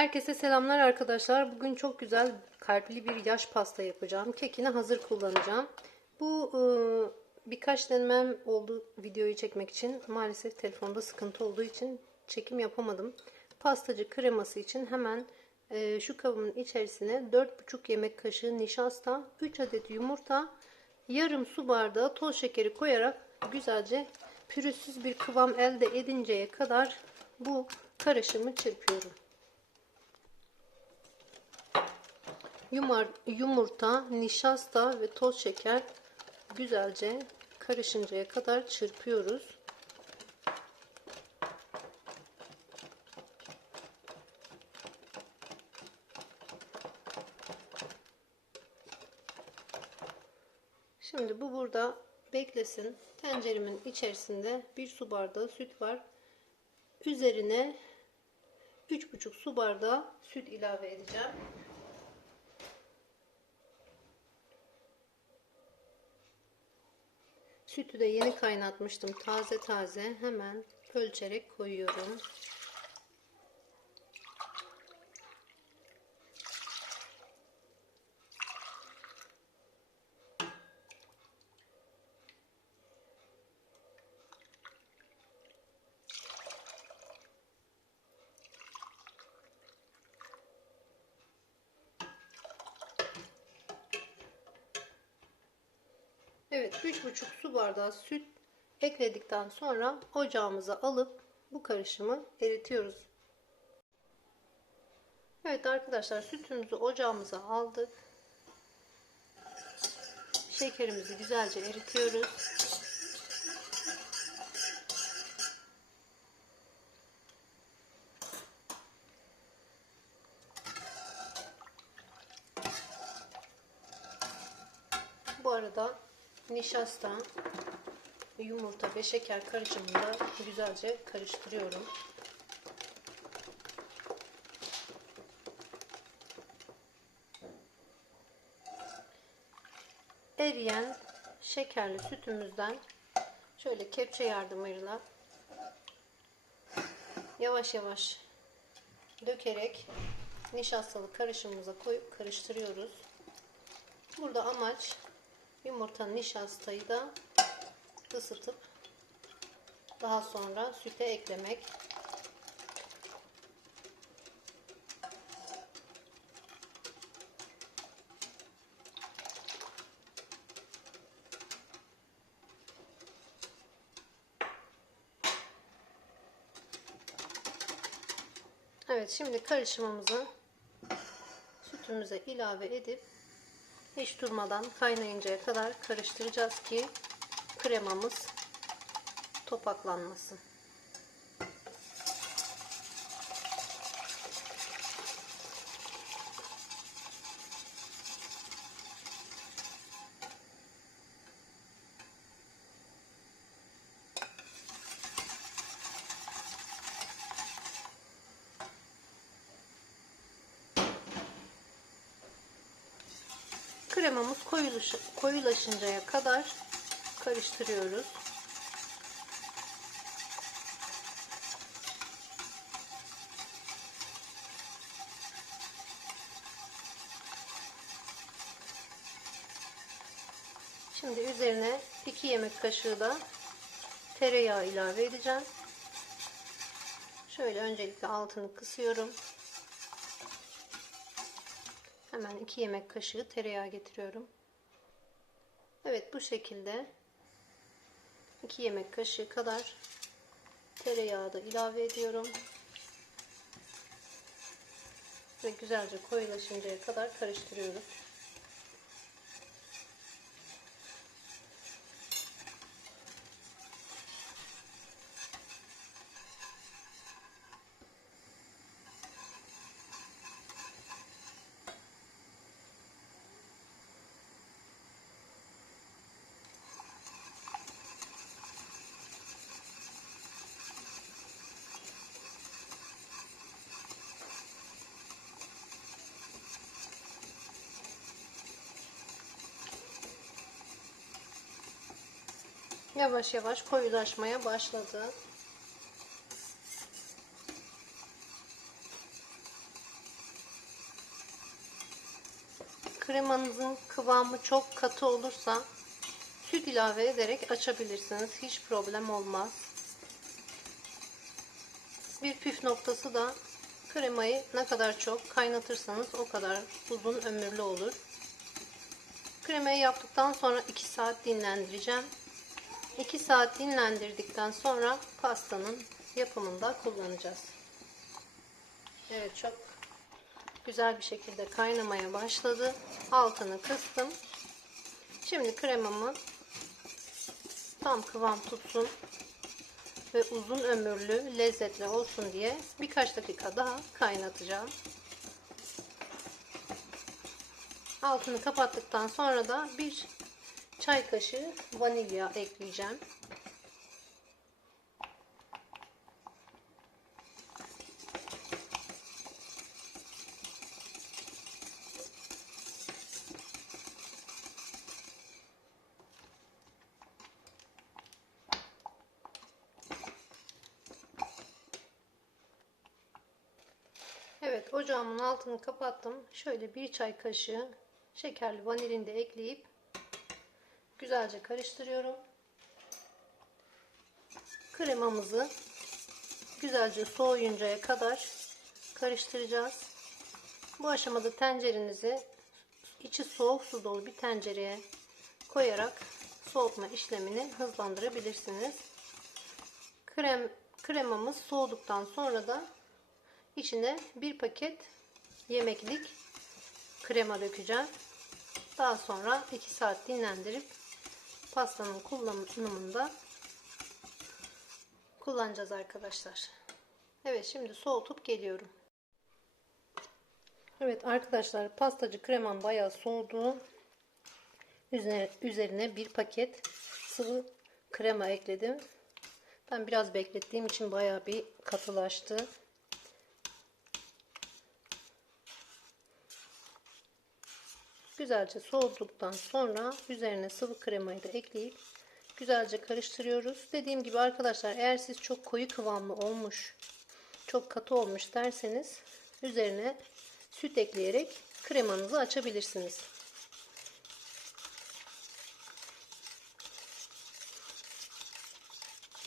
Herkese selamlar arkadaşlar. Bugün çok güzel kalpli bir yaş pasta yapacağım. Kekini hazır kullanacağım. Bu e, birkaç denemem oldu videoyu çekmek için. Maalesef telefonda sıkıntı olduğu için çekim yapamadım. Pastacı kreması için hemen e, şu kabımın içerisine 4,5 yemek kaşığı nişasta, 3 adet yumurta, yarım su bardağı toz şekeri koyarak güzelce pürüzsüz bir kıvam elde edinceye kadar bu karışımı çırpıyorum. Yumar, yumurta, nişasta ve toz şeker güzelce karışıncaya kadar çırpıyoruz. Şimdi bu burada beklesin. Tenceremin içerisinde bir su bardağı süt var. Üzerine 3,5 su bardağı süt ilave edeceğim. Sütü de yeni kaynatmıştım. Taze taze hemen ölçerek koyuyorum. Evet 3,5 su bardağı süt ekledikten sonra ocağımıza alıp bu karışımı eritiyoruz. Evet arkadaşlar sütümüzü ocağımıza aldık. Şekerimizi güzelce eritiyoruz. Bu arada nişasta, yumurta ve şeker karışımında güzelce karıştırıyorum. Eriyen şekerli sütümüzden şöyle kepçe yardımıyla yavaş yavaş dökerek nişastalı karışımımıza koyup karıştırıyoruz. Burada amaç yumurta nişastayı da ısıtıp daha sonra süte eklemek. Evet şimdi karışımımızı sütümüze ilave edip hiç durmadan kaynayıncaya kadar karıştıracağız ki kremamız topaklanmasın. Kremamız koyulaş koyulaşıncaya kadar karıştırıyoruz. Şimdi üzerine 2 yemek kaşığı da tereyağı ilave edeceğim. Şöyle öncelikle altını kısıyorum. Hemen 2 yemek kaşığı tereyağı getiriyorum. Evet bu şekilde 2 yemek kaşığı kadar tereyağı da ilave ediyorum. Ve güzelce koyulaşıncaya kadar karıştırıyoruz. yavaş yavaş koyulaşmaya başladı. Kremanızın kıvamı çok katı olursa süt ilave ederek açabilirsiniz. Hiç problem olmaz. Bir püf noktası da kremayı ne kadar çok kaynatırsanız o kadar uzun ömürlü olur. Kremayı yaptıktan sonra 2 saat dinlendireceğim. 2 saat dinlendirdikten sonra pastanın yapımında kullanacağız. Evet çok güzel bir şekilde kaynamaya başladı. Altını kıstım. Şimdi kremamı tam kıvam tutsun ve uzun ömürlü lezzetli olsun diye birkaç dakika daha kaynatacağım. Altını kapattıktan sonra da bir çay kaşığı vanilya ekleyeceğim. Evet ocağımın altını kapattım. Şöyle bir çay kaşığı şekerli vanilini de ekleyip güzelce karıştırıyorum. Kremamızı güzelce soğuyuncaya kadar karıştıracağız. Bu aşamada tencerenizi içi soğuk su dolu bir tencereye koyarak soğutma işlemini hızlandırabilirsiniz. Krem kremamız soğuduktan sonra da içine bir paket yemeklik krema dökeceğim. Daha sonra 2 saat dinlendirip pastanın kullanımında kullanacağız arkadaşlar. Evet şimdi soğutup geliyorum. Evet arkadaşlar pastacı kremam bayağı soğudu. Üzerine, üzerine bir paket sıvı krema ekledim. Ben biraz beklettiğim için bayağı bir katılaştı. Güzelce soğuduktan sonra üzerine sıvı kremayı da ekleyip güzelce karıştırıyoruz. Dediğim gibi arkadaşlar eğer siz çok koyu kıvamlı olmuş, çok katı olmuş derseniz üzerine süt ekleyerek kremanızı açabilirsiniz.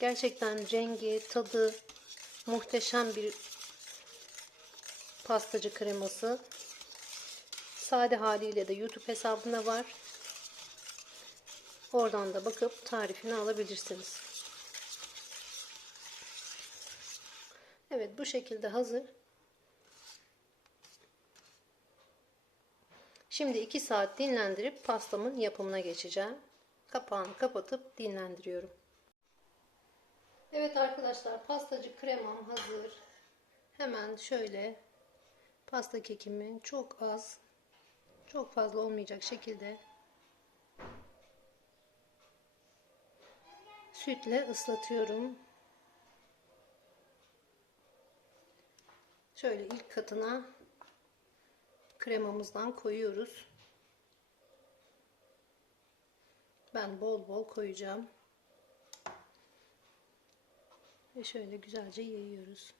Gerçekten rengi, tadı muhteşem bir pastacı kreması. Sade haliyle de YouTube hesabına var. Oradan da bakıp tarifini alabilirsiniz. Evet bu şekilde hazır. Şimdi 2 saat dinlendirip pastamın yapımına geçeceğim. Kapağını kapatıp dinlendiriyorum. Evet arkadaşlar pastacı kremam hazır. Hemen şöyle pasta kekimi çok az çok fazla olmayacak şekilde sütle ıslatıyorum. Şöyle ilk katına kremamızdan koyuyoruz. Ben bol bol koyacağım. Ve şöyle güzelce yayıyoruz.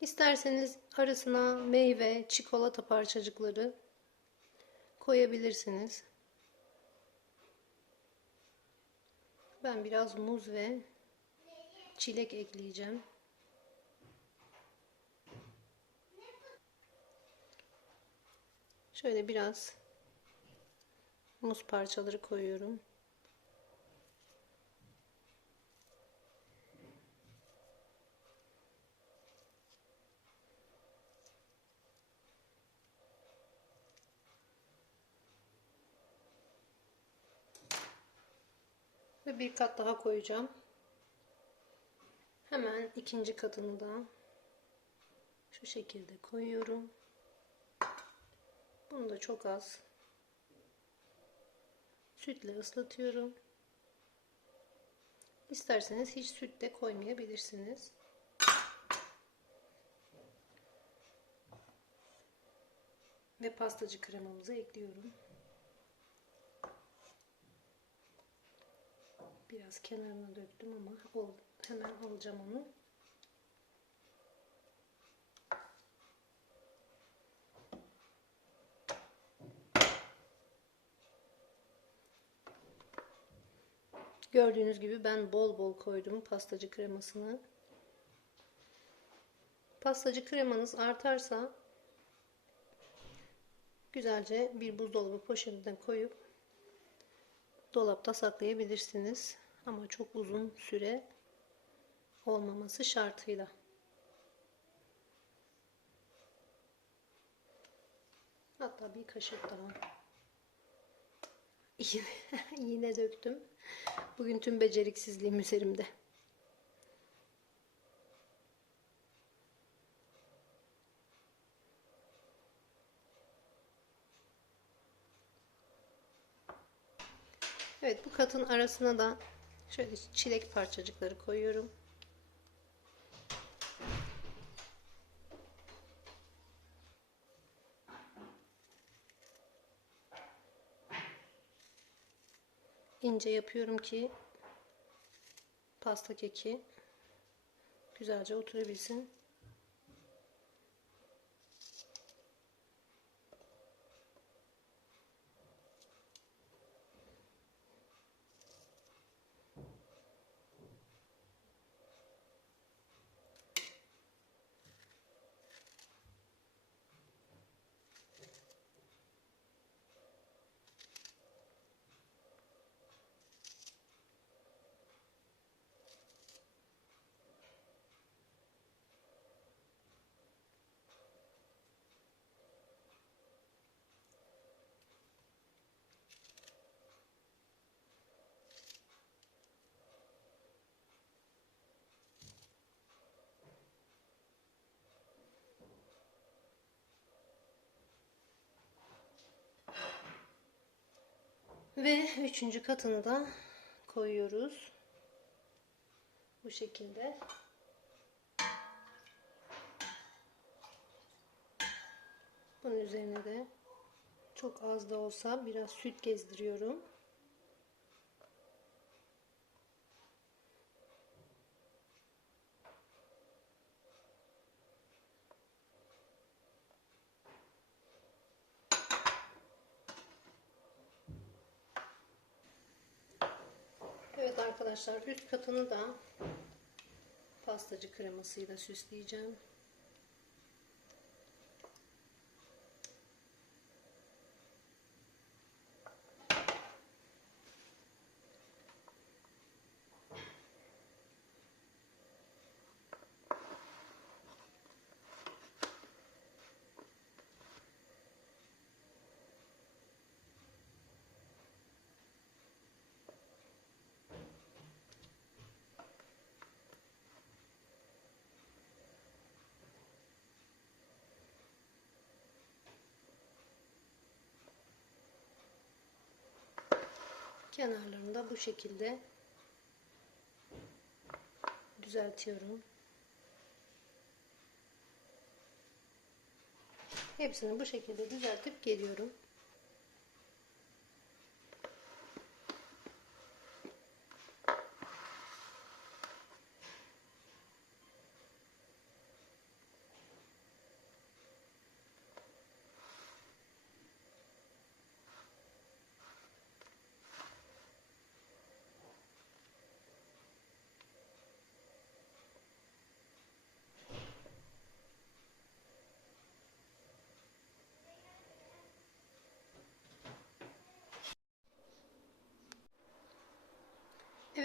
İsterseniz arasına meyve, çikolata parçacıkları koyabilirsiniz. Ben biraz muz ve çilek ekleyeceğim. Şöyle biraz muz parçaları koyuyorum. Bir kat daha koyacağım. Hemen ikinci katını da şu şekilde koyuyorum. Bunu da çok az sütle ıslatıyorum. İsterseniz hiç süt de koymayabilirsiniz. Ve pastacı kremamızı ekliyorum. Biraz kenarına döktüm ama hemen alacağım onu. Gördüğünüz gibi ben bol bol koydum pastacı kremasını. Pastacı kremanız artarsa güzelce bir buzdolabı poşetine koyup dolapta saklayabilirsiniz. Ama çok uzun süre olmaması şartıyla. Hatta bir kaşık daha. Yine, yine döktüm. Bugün tüm beceriksizliğim üzerimde. Evet bu katın arasına da şöyle çilek parçacıkları koyuyorum. ince yapıyorum ki pasta keki güzelce oturabilsin. Ve üçüncü katını da koyuyoruz. Bu şekilde. Bunun üzerine de çok az da olsa biraz süt gezdiriyorum. Evet arkadaşlar üst katını da pastacı kremasıyla süsleyeceğim. Kenarlarını da bu şekilde düzeltiyorum. Hepsini bu şekilde düzeltip geliyorum.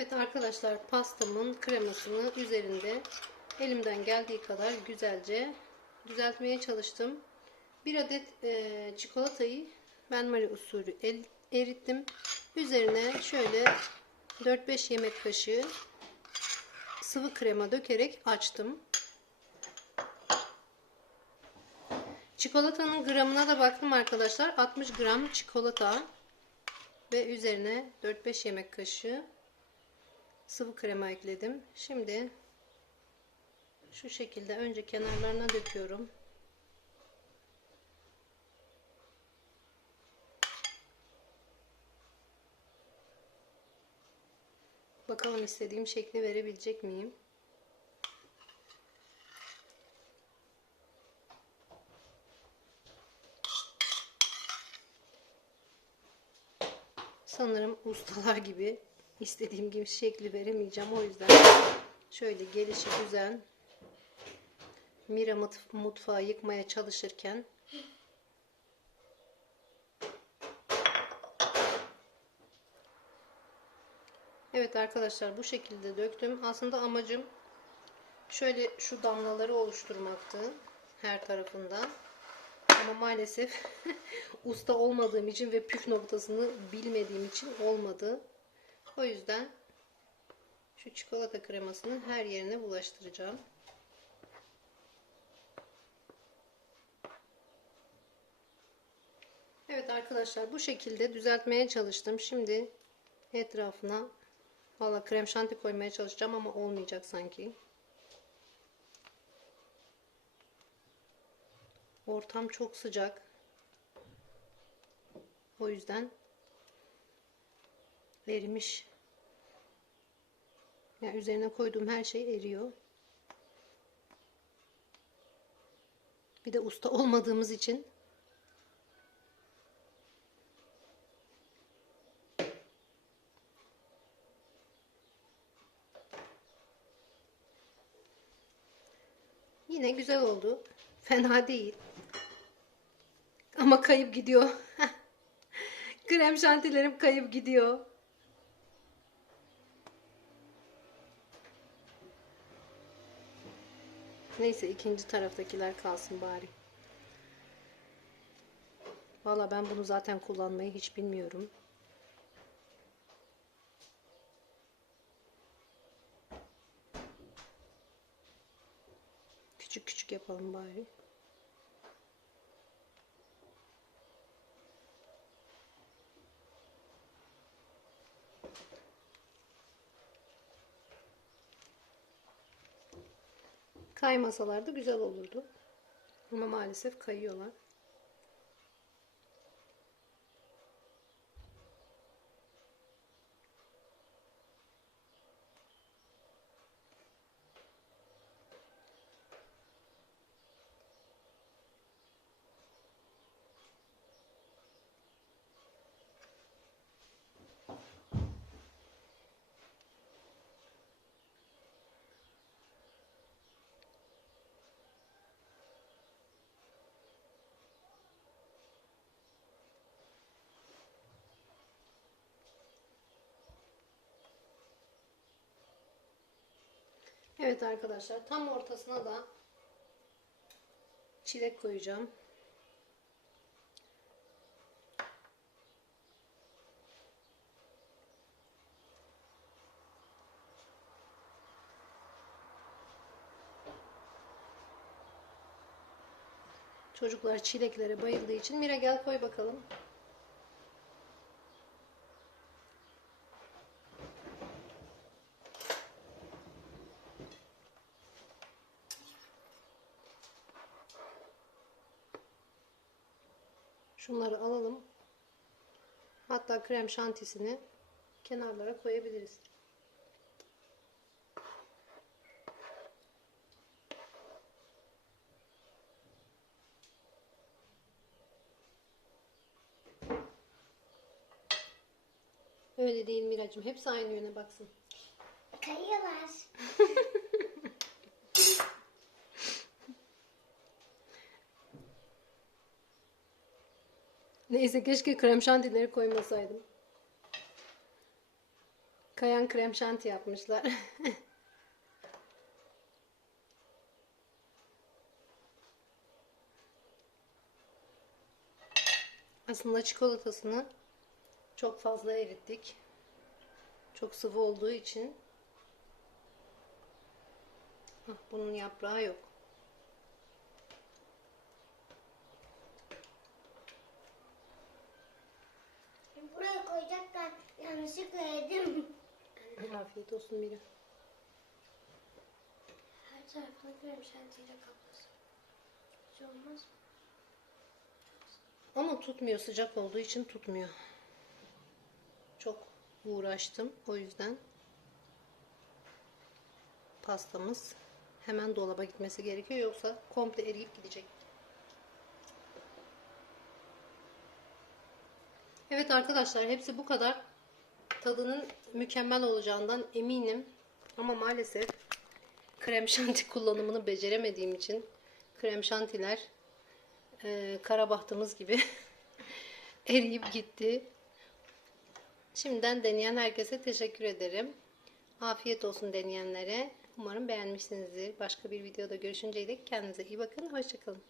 Evet arkadaşlar pastamın kremasını üzerinde elimden geldiği kadar güzelce düzeltmeye çalıştım. Bir adet e, çikolatayı benmari usulü el, erittim. Üzerine şöyle 4-5 yemek kaşığı sıvı krema dökerek açtım. Çikolatanın gramına da baktım arkadaşlar. 60 gram çikolata ve üzerine 4-5 yemek kaşığı sıvı krema ekledim. Şimdi şu şekilde önce kenarlarına döküyorum. Bakalım istediğim şekli verebilecek miyim? Sanırım ustalar gibi istediğim gibi şekli veremeyeceğim. O yüzden şöyle gelişi güzel Mira mut- mutfağı yıkmaya çalışırken Evet arkadaşlar bu şekilde döktüm. Aslında amacım şöyle şu damlaları oluşturmaktı her tarafından. Ama maalesef usta olmadığım için ve püf noktasını bilmediğim için olmadı. O yüzden şu çikolata kremasını her yerine bulaştıracağım. Evet arkadaşlar bu şekilde düzeltmeye çalıştım. Şimdi etrafına valla krem şanti koymaya çalışacağım ama olmayacak sanki. Ortam çok sıcak. O yüzden erimiş. Yani üzerine koyduğum her şey eriyor. Bir de usta olmadığımız için Yine güzel oldu. Fena değil. Ama kayıp gidiyor. Krem şantilerim kayıp gidiyor. Neyse ikinci taraftakiler kalsın bari. Valla ben bunu zaten kullanmayı hiç bilmiyorum. Küçük küçük yapalım bari. Kaymasalar da güzel olurdu. Ama maalesef kayıyorlar. Evet arkadaşlar tam ortasına da çilek koyacağım. Çocuklar çileklere bayıldığı için Mira gel koy bakalım. Hatta krem şantisini kenarlara koyabiliriz. Öyle değil Miracım. Hepsi aynı yöne baksın. Kayıyorlar. Neyse keşke krem şantileri koymasaydım. Kayan krem şanti yapmışlar. Aslında çikolatasını çok fazla erittik. Çok sıvı olduğu için. Hah, bunun yaprağı yok. Afiyet olsun Mira. Her tarafını krem şantiyle kaplasın. Hiç olmaz mı? Ama tutmuyor sıcak olduğu için tutmuyor. Çok uğraştım o yüzden pastamız hemen dolaba gitmesi gerekiyor yoksa komple eriyip gidecek. Evet arkadaşlar hepsi bu kadar. Tadının mükemmel olacağından eminim. Ama maalesef krem şanti kullanımını beceremediğim için krem şantiler e, kara gibi eriyip gitti. Şimdiden deneyen herkese teşekkür ederim. Afiyet olsun deneyenlere. Umarım beğenmişsinizdir. Başka bir videoda görüşünceye dek kendinize iyi bakın. Hoşçakalın.